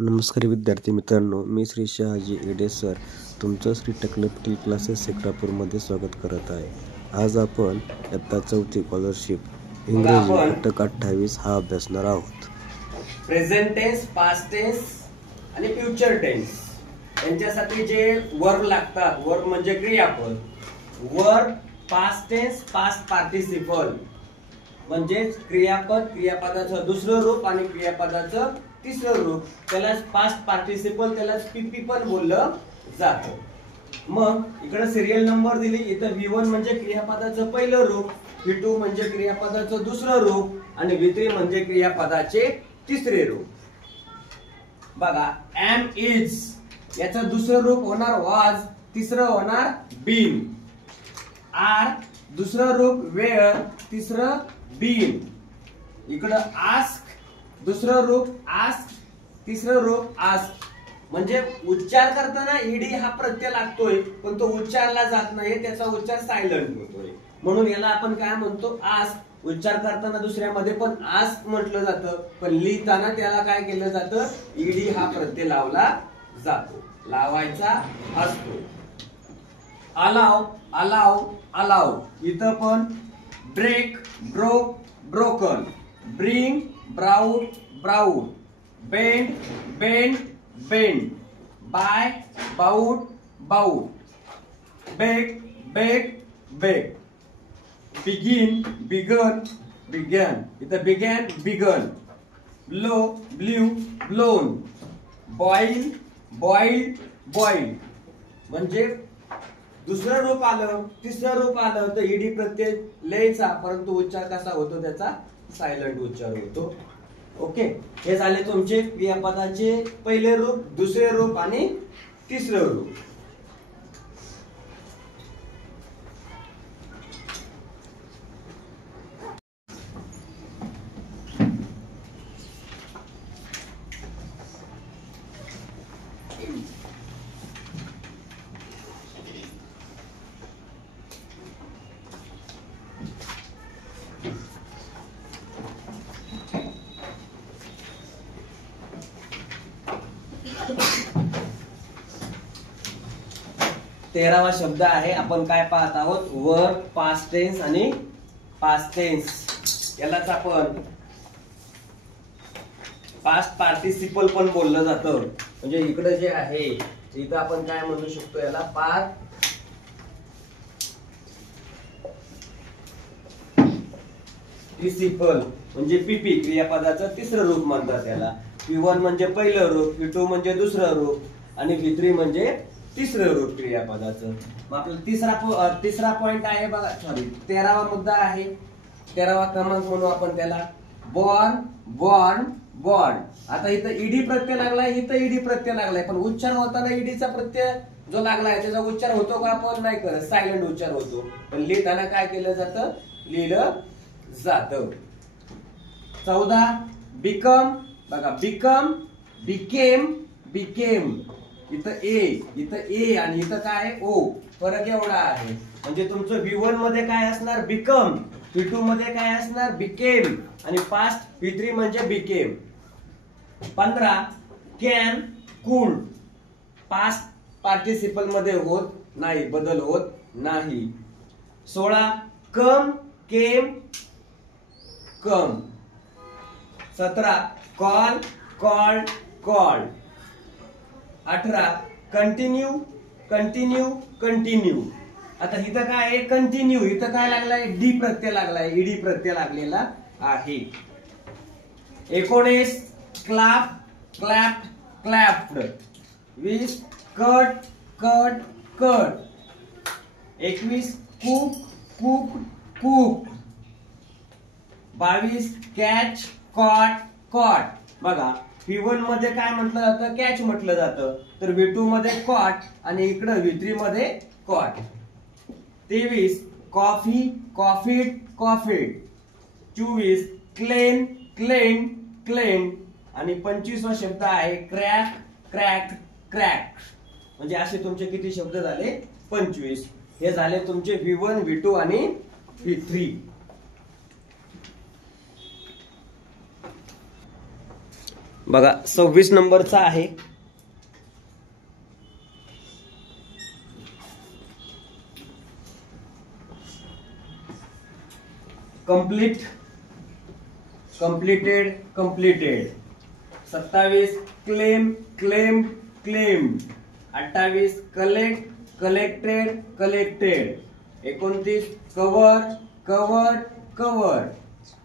नमस्कार विद्यार्थी मित्रांनो, मी श्री शहाजी एडे सर तुमचं श्री टेक्निकल क्लासेस सेक्रापूरमध्ये स्वागत करत आहे. आज आपण इयत्ता 4थी स्कॉलरशिप इंग्रजी घटक 28 हा अभ्यासणार आहोत. Present tense, past tense and future tense यांच्यासाठी जे वर्ब लागतात, वर्ब म्हणजे क्रियापद. Verb, past tense, past participle म्हणजे क्रियापद, क्रियापदाचं दुसरं रूप आणि क्रियापदाचं तिसरं रूप, त्यालाच पास्ट पार्टिसिपल, त्यालाच पीपी पण बोललं जातं. मग इकडे सिरियल नंबर दिली. इथं V1 म्हणजे क्रियापदाचं पहिलं रूप, V2 म्हणजे क्रियापदाचं दुसरं रूप आणि V3 म्हणजे क्रियापदाचे तिसरे रूप. बघा, am is याचं दुसरं रूप होणार was, तिसरं होणार been. are दुसरं रूप were, तिसरं been. इकडं ask दुसरं रूप ask, तिसरं रूप ask. म्हणजे उच्चार करताना ईडी हा प्रत्यय लागतोय पण तो उच्चारला जात नाही, त्याचा उच्चार सायलेंट होतोय. म्हणून याला आपण काय म्हणतो, ask. उच्चार करताना दुसऱ्यामध्ये पण ask म्हटलं जातं, पण लिहिताना त्याला काय केलं जातं, ईडी हा प्रत्यय लावला जातो, लावायचा असतो. Allow, allow, allow. इथं पण break, broke, broken. Bring, brought, brought. Bend, bend, bend. Buy, bought, bought. Bake, bake, bake. Begin, began, begun. इथं began, begun. Blow, blew, blown. Boil, boil, boil. म्हणजे दुसरं रूप आलं, तिसरं रूप आलं तर ईडी प्रत्यय लिहायचा, परंतु उच्चार कसा होतो, त्याचा सायलेंट उच्चार होतो. ओके, हे झाले तुमचे क्रियापदाचे पहिले रूप, दुसरे रूप आणि तिसरं रूप. तेरावा शब्द आहे. आपण काय पाहत आहोत, वर्ब, पास्ट टेन्स आणि पास्ट टेन्स. यालाच आपण पास्ट पार्टिसिपल पण बोललं जातं. म्हणजे इकडे जे आहे इथं आपण काय म्हणू शकतो, याला पार्टिसिपल म्हणजे पीपी, क्रियापदाचं तिसरं रूप म्हणतात त्याला. V1 म्हणजे पहिलं रूप, V2 म्हणजे दुसरं रूप आणि V3 म्हणजे तिसरं रूप क्रियापदाचं. मग आपला तिसरा पॉइंट आहे बघा, सॉरी 13वा मुद्दा आहे, 13वा क्रमांक म्हणू आपण त्याला. Born, born, born. आता इथं ईडी प्रत्यय लागलाय, इथं ईडी प्रत्यय लागलाय, पण उच्चार होताना ईडीचा प्रत्यय जो लागलाय त्याचा उच्चार होतो का, आपण नाही करत, सायलेंट उच्चार होतो. पण लिहिताना काय केलं जातं, लिहिलं जातं. 14 बिकम. बघा, बिकम, बिकेम, बिकेम. इथं ए आणि इथं काय ओ, फरक एवढा आहे. म्हणजे तुमचं V1 मध्ये काय असणार, बिकम. V2 मध्ये काय असणार, बिकेम. आणि पास्ट V3 म्हणजे बिकेम. 15 कॅन, कुड. पास्ट पार्टिसिपल मध्ये होत नाही, बदल होत नाही. 16 कम, केम, कम. 17 call, called, called. 18 continue, continue, continue. आता इथं काय आहे, कंटिन्यू. इथं काय लागलाय, डी प्रत्यय लागलाय, ईडी प्रत्यय लागलेला आहे. 19 clap, clap, clapped. 20 cut, cut, cut. 21 cook, cook, cook. 22 catch, caught, caught. बघा, V1 मध्ये काय म्हटलं जातं, कॅच म्हटलं जातं, तर V2 मध्ये कॉट आणि इकडं V3 मध्ये caught. 23 copy, copied, copied. 24 clean, clean, clean. आणि 25वा शब्द आहे क्रॅक, क्रॅक, क्रॅक. म्हणजे असे तुमचे किती शब्द झाले, 25. हे झाले तुमचे V1, V2 आणि V3. बघा 26 नंबरचा आहे. Complete, completed, completed. 27 claim, claim, claimed. 28 collect, collected, collected. 29 cover, covered, covered.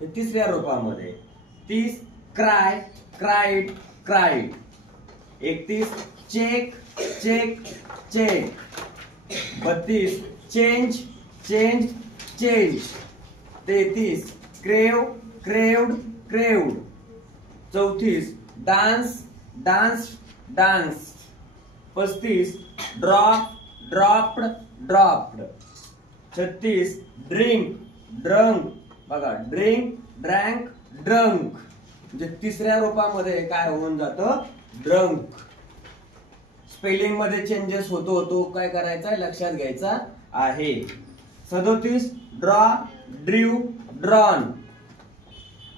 हे तिसऱ्या रूपामध्ये. 30 cry, cried, cried. 31 check, check, check. 32 change, change, change. 33 crave, craved, craved. 34 dance, dance, dance. 35 drop, dropped, dropped. 36 drink, drunk. बघा drink, drank, drunk. म्हणजे तिसऱ्या रूपामध्ये काय होऊन जातं, ड्रंक. स्पेलिंग मध्ये चेंजेस होतो काय करायचा आहे, लक्षात घ्यायचा आहे. 37 draw, ड्रीव, drawn.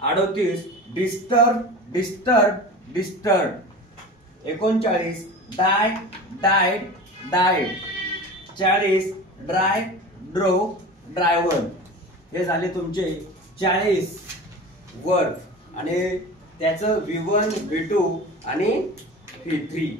38 disturb, disturb, disturb. 39 डाय, डायड, डायड. 40 ड्राय, ड्रो, ड्रायव्हर. हे झाले तुमचे 40 वर्ब आणि त्याचं V1, V2 आणि V3.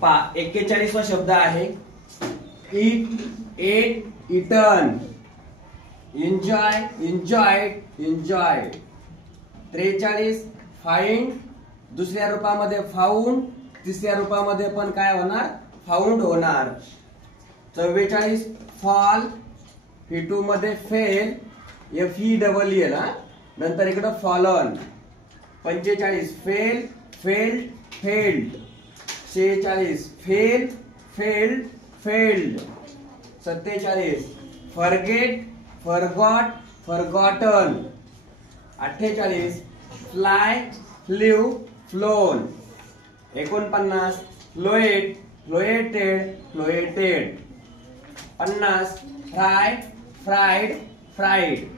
पा 41वा शब्द आहे eat, ate, eaten. Enjoy, enjoyed, enjoyed. 43 find, दुसऱ्या रूपामध्ये फाउंड, तिसऱ्या रूपामध्ये पण काय होणार, फाउंड होणार. 44 फॉल, V2 मध्ये फेल, FELL ना, नंतर इकडे fallen. 45 fail, failed, failed. 46 fail, failed, failed. 47 forget, forgot, forgotten. 48 fly, flew, flown. 49 float, floated, floated. 50 fry, fried, fried.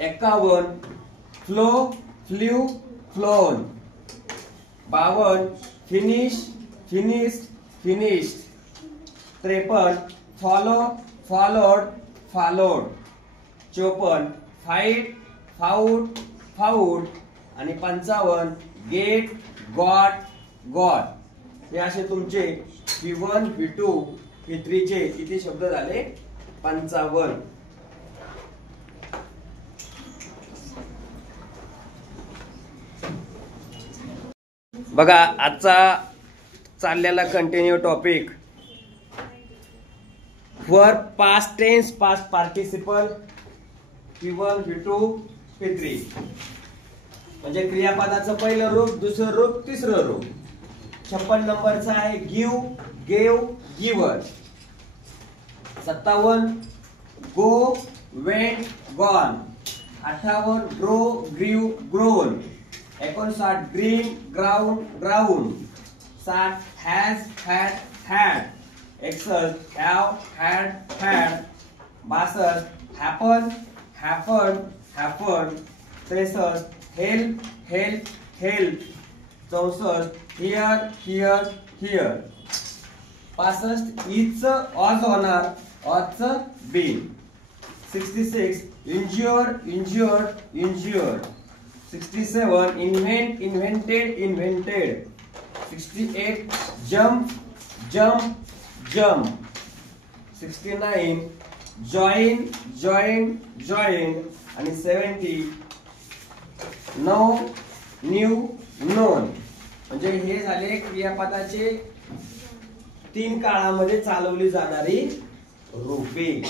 51 flow, flew, flown. 52 finish, finished, finished. 53 follow, followed, followed. 54 fight, fought, fought. आणि 55 gate, got, got. हे असे तुमचे V1, V2, V3 चे किती शब्द झाले, 55. बघा आजचा चाललेला continue topic verb past tense, past participle, V1, V2, V3. म्हणजे क्रियापदाचं पहिलं रूप, दुसरं रूप, तिसरं रूप. 56 नंबरचा आहे give, gave, given. 57 go, went, gone. 58 grow, grew, grown. 59 grind, ground, ground. 60 has, had, had. 61 have, had, had. 62 happen, happen, happen. 63 help, help, help. 64 hear, hear, hear. 65 is, was होणार, ऑजचं been. 66 injure, injured, injured. 67 invent, invented, invented. 68 jump, jump, jump. 69 join, join, join. आणि 70 no, new, non. म्हणजे हे झाले क्रियापदाचे 3 काळामध्ये चालवली जाणारी रूपे.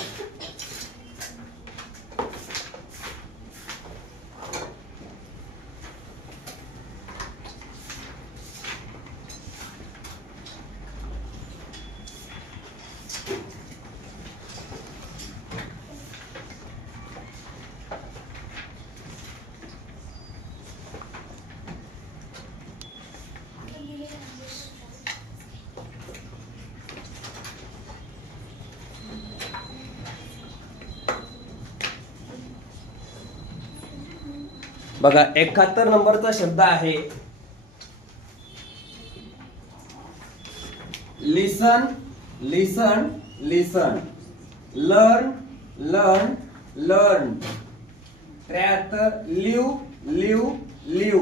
बघा 71 नंबरचा शब्द आहे listen listen listen, learn learn learn, 73 live live live,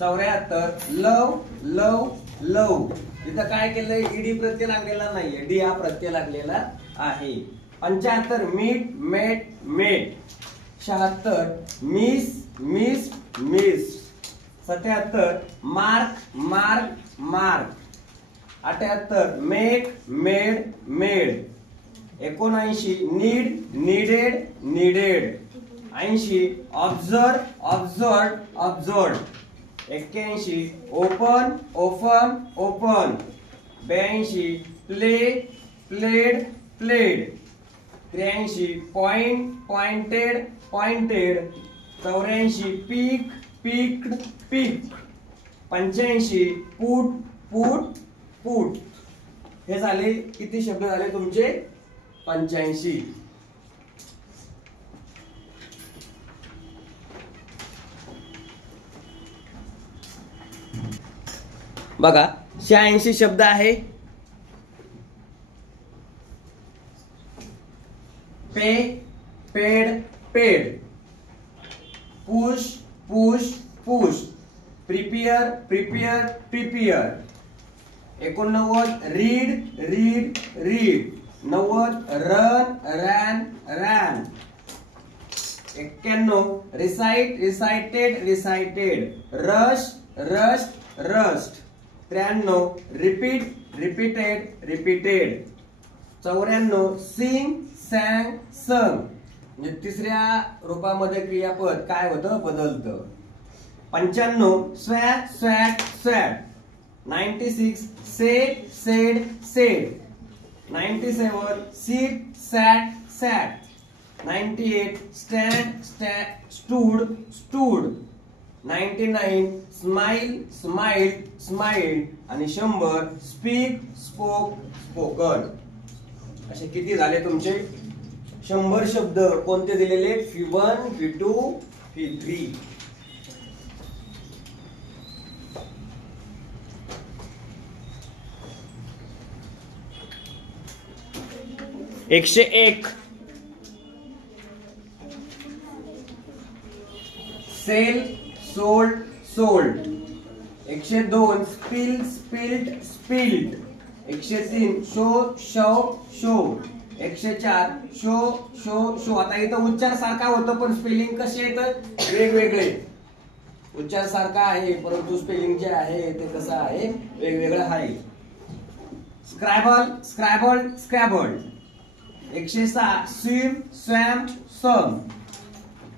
74 love love love. इथं काय केलंय, ईडी प्रत्यय लागलेला नाहीये, डी हा प्रत्यय लागलेला आहे. 75 मीट मेट मेट, 76 miss miss miss, 77 mark mark mark, 78 make made made, 79 need needed needed, 80 observe observe observe, 81 open open open, 82 play played played, 83 point pointed pointed, 84 पीक peaked पीक, 85 put put put. हे झाले किती शब्द झाले तुमचे, 85. बघा 86 शब्द आहे. Pay paid paid, push push push, prepare prepare prepare, 89 read read read, 90 run ran ran, 91 recite recited recited, rush rush rust, 93 repeat repeated repeated, 94 sing sang sung. म्हणजे तिसऱ्या रूपामध्ये क्रियापद काय होतं, बदलतं. 95 swat swat swat, 96 said said said, 97 sit sat sat, 98 stand stand stood stood, 99 smile smile smile आणि 100 speak spoke spoken. असे किती झाले तुमचे 100 शब्द. कोणते दिलेले, F1 F2 F3. एकशे 1 sell sold sold, 102 spill spilled spilled, 103 show show show, 104 show show show. आता इथं उच्चार सारखा होतं पण स्पेलिंग कसे येतं वेगवेगळे. उच्चार सारखा आहे परंतु स्पेलिंग जे आहे ते कसं आहे, वेगवेगळं आहे. Scrabble scrabble scrabble, 106 swim swam swum,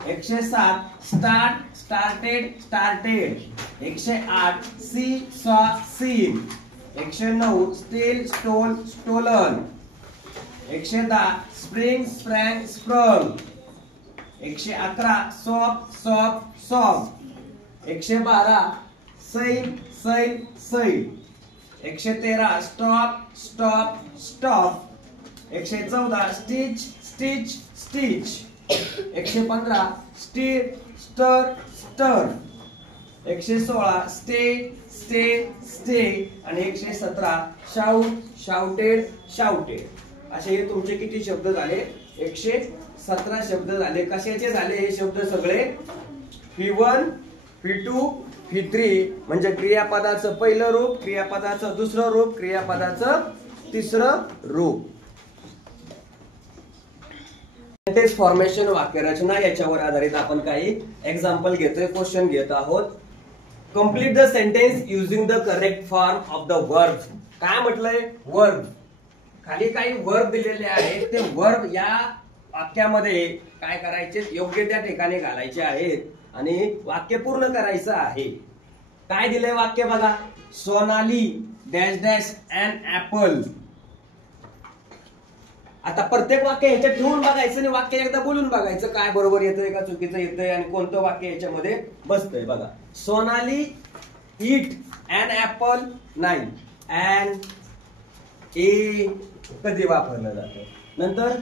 107 start started started, 108 see saw seen, 109 steal stole stolen, 110 spring sprang sprung, 111 sop sop sop, 112 sail sail sail, 113 stop stop stop, 114 stitch stitch stitch, 115 stir stir stir, 116 stay stay stay आणि 117 shout shouted shouted. असे हे तुमचे किती शब्द झाले, 117 शब्द झाले. कशाचे झाले हे शब्द सगळे, F1 F2 F3 म्हणजे क्रियापदाचं पहिलं रूप, क्रियापदाचं दुसरं रूप, क्रियापदाचं तिसरं रूप. सेंटेन्स फॉर्मेशन वाक्यरचना याच्यावर आधारित आपण काही एक्झाम्पल घेतोय, क्वेश्चन घेत आहोत. Complete the sentence using the correct form of the verb. काय म्हटलंय, वर्ब. खाली काही वर्ब दिलेले आहेत, ते वर्ब या वाक्यामध्ये काय करायचे, योग्य त्या ठिकाणी घालायचे आहेत आणि वाक्य पूर्ण करायचं आहे. काय दिलंय वाक्य बघा, Sonali dash dash and apple. आता प्रत्येक वाक्य ह्याच्यात ठेवून बघायचं आणि वाक्य एकदा बोलून बघायचं काय बरोबर येतंय का चुकीचं येतंय आणि कोणतं वाक्य याच्यामध्ये बसतंय. बघा, सोनाली ईट अँड ऍपल नाही, अँड ए कधी वापरलं जातं. नंतर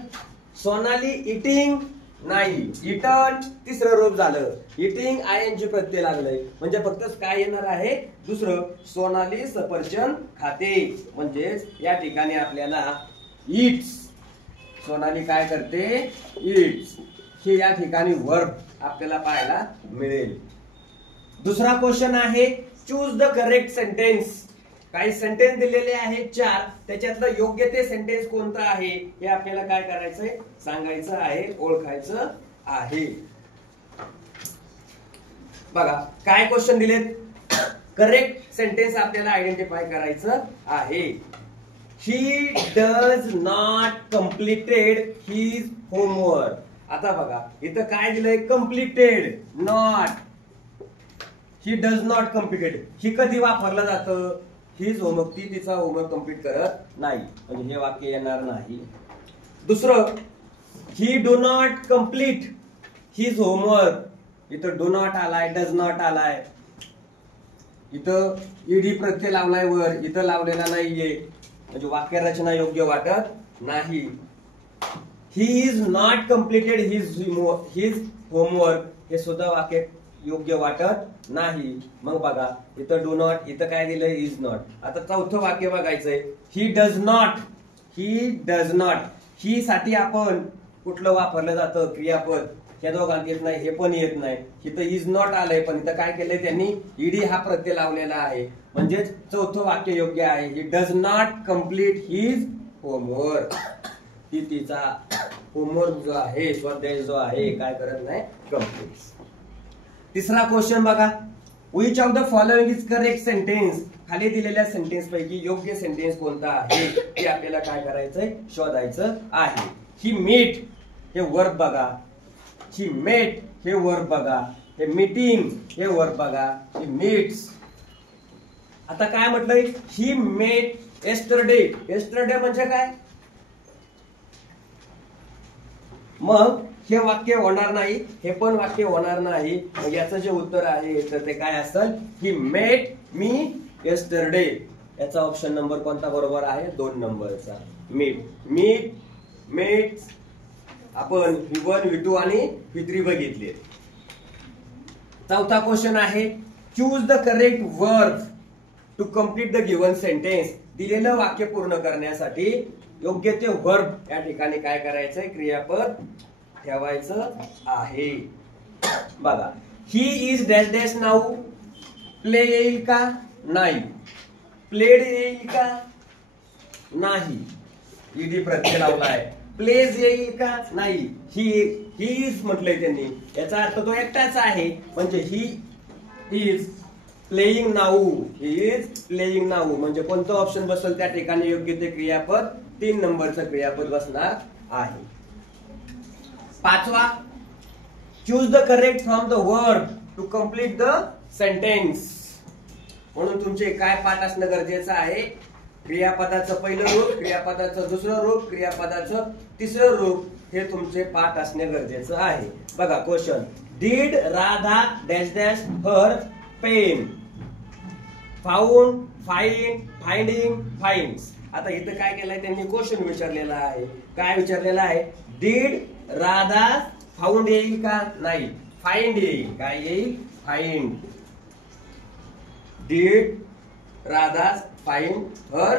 सोनाली इटिंग नाही. इटन तिसरं रूप झालं. इटिंग आयएनजी प्रत्यय लागलंय म्हणजे फक्त काय येणार आहे दुसरं. सोनाली सफरचंद खाते म्हणजेच या ठिकाणी आपल्याला इट्स. सोनाली काय करते इट्स. हे या ठिकाणी वर्ब आपल्याला पाहायला मिळेल. दुसरा क्वेश्चन आहे चूज द करेक्ट सेंटेन्स. काही सेंटेन्स दिलेले आहेत 4. त्याच्यातलं योग्य ते सेंटेन्स कोणतं आहे हे आपल्याला काय करायचंय सांगायचं आहे, ओळखायचं आहे. बघा काय क्वेश्चन दिलेत. करेक्ट सेंटेन्स आपल्याला आयडेंटिफाय करायचं आहे. He does not completed his homework. आता बघा इथं काय दिलंय completed not. He does not completed ही कधी वापरलं जातं. हिज होमवर्क ती तिचा होमवर्क कम्प्लीट करत नाही म्हणजे हे वाक्य येणार नाही. दुसरं ही do not complete his homework. इथं डू नॉट आलाय, डज नॉट आलाय. इथं ईडी प्रत्यय लावलाय वर, इथं लावलेला नाहीये म्हणजे वाक्य रचना योग्य वाटत नाही. He is not completed his homework हे सुद्धा वाक्य योग्य वाटत नाही. मग बघा इथं डू नॉट, इथं काय दिलंय इज नॉट. आता चौथं वाक्य बघायचंय. ही does not. He does not ही साठी आपण कुठलं वापरलं जातं क्रियापद. या दोघांत येत नाही, हे पण येत नाही. इथं इज नॉट आलंय पण इथं काय केलंय त्यांनी ईडी हा प्रत्यय लावलेला आहे म्हणजेच चौथं वाक्य योग्य आहे. He does not complete his homework. ती तिचा होमवर्क जो आहे स्वाध्याय जो आहे काय करत नाही कम्प्लीट. तिसरा क्वेश्चन बघा. Which of the following is correct sentence. खाली दिलेल्या सेंटेन्स पैकी योग्य सेंटेन्स कोणता आहे ते आपल्याला काय करायचंय शोधायचं आहे. ही मीट हे वर्ब बघा. ही मेट हे वर्ब बघा. हे मीटिंग हे वर्ब बघा. He meets. आता काय म्हटलंय ही मेट येस्टरडे. येस्टरडे म्हणजे काय मग हे वाक्य होणार नाही, हे पण वाक्य होणार नाही. याचं जे उत्तर आहे तर ते काय असेल ही मेट मी येस्टरडे. याचा ऑप्शन नंबर कोणता बरोबर आहे 2 नंबरचा. मीट मीट मेट आपण V1 V2 आणि V3 बघितले. चौथा क्वेश्चन आहे choose the correct verb to complete the given sentence. दिलेलं वाक्य पूर्ण करण्यासाठी योग्य ते वर्ब या ठिकाणी काय करायचंय क्रियापद ठेवायचं आहे. बघा he is dash dash now. Play येईल का नाही. प्लेड येईल का नाही. ईडी प्रत्यय लावलाय. प्लेज येईल का नाही. ही इज म्हटलंय त्यांनी याचा अर्थ तो एकटाच आहे म्हणजे he is playing now. He is playing now म्हणजे कोणतं ऑप्शन बसेल त्या ठिकाणी योग्य ते क्रियापद 3 नंबरचं क्रियापद बसणार आहे. पाचवा choose the correct from the verb to complete the sentence. म्हणून तुमचे काय पाठ असणं गरजेचं आहे. क्रियापदाचं पहिलं रूप, क्रियापदाचं दुसरं रूप, क्रियापदाचं तिसरं रूप हे तुमचे पाठ असणे गरजेचं आहे. बघा question. Did Radha dash dash her pen. Found find finding finds. आता इथं काय केलंय त्यांनी क्वेश्चन विचारलेला आहे. काय विचारलेला आहे डीड राधा फाउंड येईल का नाही. फाइंड येईल. काय येईल find. Did Radha find her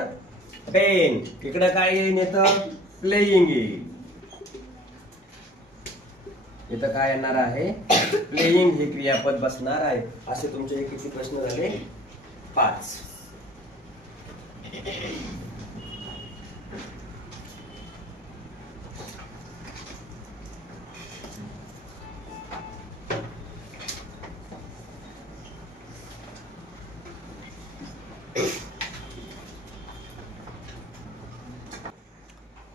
pen. इकडे काय येईल इथं प्लेइंग येईल. इथं काय येणार आहे प्लेइंग हे क्रियापद बसणार आहे. असे तुमचे किती प्रश्न झाले 5.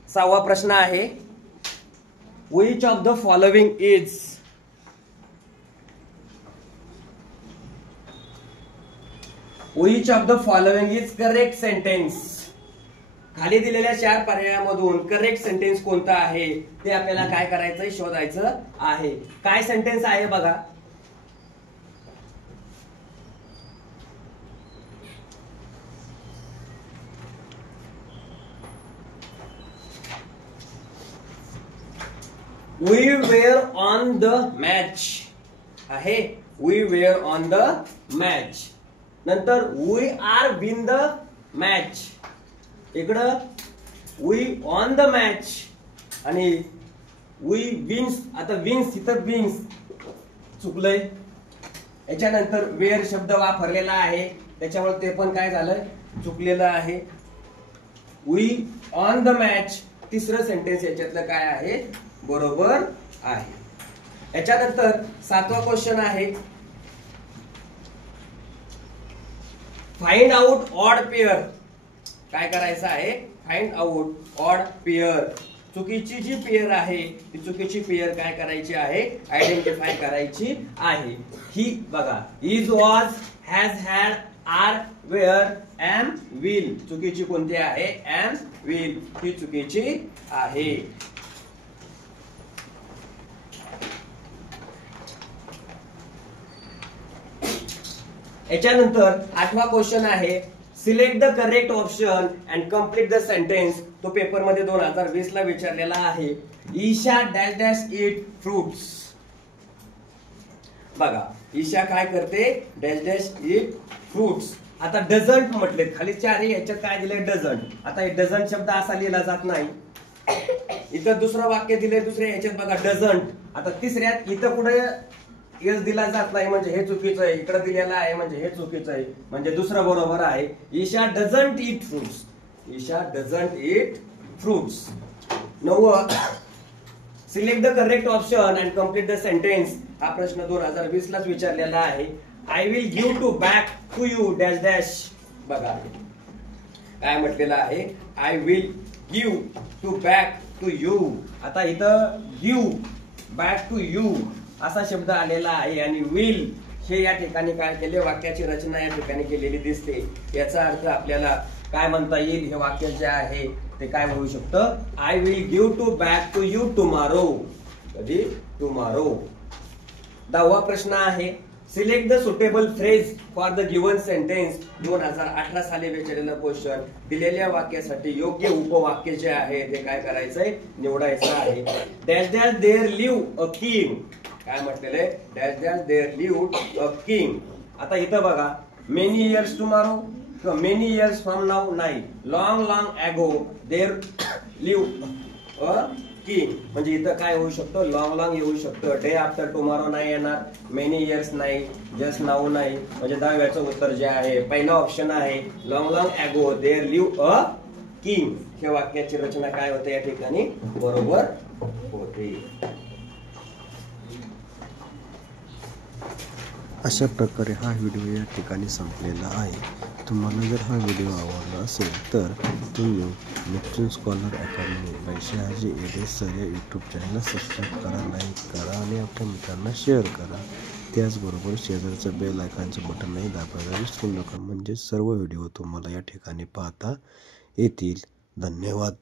सहावा प्रश्न आहे which of the following is. which of the following is correct sentence. खाली दिलेल्या 4 पर्यायामधून करेक्ट सेंटेन्स कोणता आहे ते आपल्याला काय करायचंय शोधायचं आहे. काय सेंटेन्स आहे बघा. We were on the match आहे. We were on the match. नंतर we are win the match. इकडं वी ऑन द मॅच आणि वी विन्स. आता विन्स इथं विन्स चुकलंय. याच्यानंतर वेअर शब्द वापरलेला आहे त्याच्यामुळे ते पण काय झालं चुकलेलं आहे. वी ऑन द मॅच तिसरं सेंटेन्स याच्यातलं काय आहे बरोबर आहे. याच्यानंतर 7वा क्वेश्चन आहे फाइंड आउट ऑड पेअर. काय करायचं आहे फाइंड आउट ऑड पेअर. चुकीची जी पेअर आहे ती चुकीची पेअर काय करायची आहे आयडेंटिफाय करायची आहे. ही बघा is was has had are were am will. चुकीची कोणती आहे एम विल ही चुकीची आहे. याच्यानंतर 8वा क्वेश्चन आहे select the correct option and complete the sentence. तो पेपर मध्ये 2020 ला विचारलेला आहे. Isha dash dash eat fruits. बघा ईशा काय करते डॅश डॅश इट फ्रुट्स. आता डझंट म्हटले खाली चारही याच्यात काय दिले डझंट. आता डझंट शब्द असा लिहिला जात नाही. इथं दुसरं वाक्य दिले दुसऱ्या ह्याच्यात बघा डझंट. आता तिसऱ्यात इथं पुढे एस दिला जात नाही म्हणजे हे चुकीचं आहे. इकडे दिलेला आहे म्हणजे हे चुकीचं आहे. म्हणजे दुसरं बरोबर आहे. Isha doesn't eat fruits. Isha doesn't eat fruits. 9वा select the correct option and complete the sentence. हा प्रश्न 2020 लाच विचारलेला आहे. I will give to back to you dash dash. बघा काय म्हटलेलं आहे I will give to back to you. आता इथं गिव्ह बॅक टू यू असा शब्द आलेला आहे आणि विल हे या ठिकाणी काय केले वाक्याची रचना या ठिकाणी केलेली दिसते. याचा अर्थ आपल्याला काय म्हणता येईल हे वाक्य जे आहे ते काय होऊ शकतं I will give to back to you tomorrow. कधी टुमॉरो. 10वा प्रश्न आहे select the suitable phrase for the given sentence. 2018 साली विचारलेलं क्वेश्चन. दिलेल्या वाक्यासाठी योग्य उपवाक्य जे आहे ते काय करायचंय निवडायचं आहे. Dash dash there live a king. काय म्हटलेलं आहे dash dash there live a king. आता इथं बघा मेनी इयर्स टुमॉरो किंवा मेनी इयर्स फ्रॉम नाऊ नाही. Long long ago there live a king. म्हणजे इथं काय होऊ शकतं लॉंग लॉंग येऊ शकतं. डे आफ्टर टुमॉरो नाही येणार. मेनी इयर्स नाही. जस्ट नाऊ नाही. म्हणजे 10व्याचं उत्तर जे आहे पहिला ऑप्शन आहे long long ago there live a king. हे वाक्याची रचना काय होते या ठिकाणी बरोबर होते. अशा प्रकारे हा व्हिडिओ या ठिकाणी संपलेला आहे. तुम्हाला जर हा व्हिडिओ आवडला असेल तर तुम्ही Neptune Scholar Academy by Shahaji Ade sir या यूट्यूब चॅनलला सबस्क्राईब करा, लाईक करा आणि आपल्या मित्रांना शेअर करा. त्याचबरोबर शेजारचं बेल आयकॉनचं बटनही दाबायला विसरू नका. म्हणजे सर्व व्हिडिओ तुम्हाला या ठिकाणी पाहता येतील. धन्यवाद.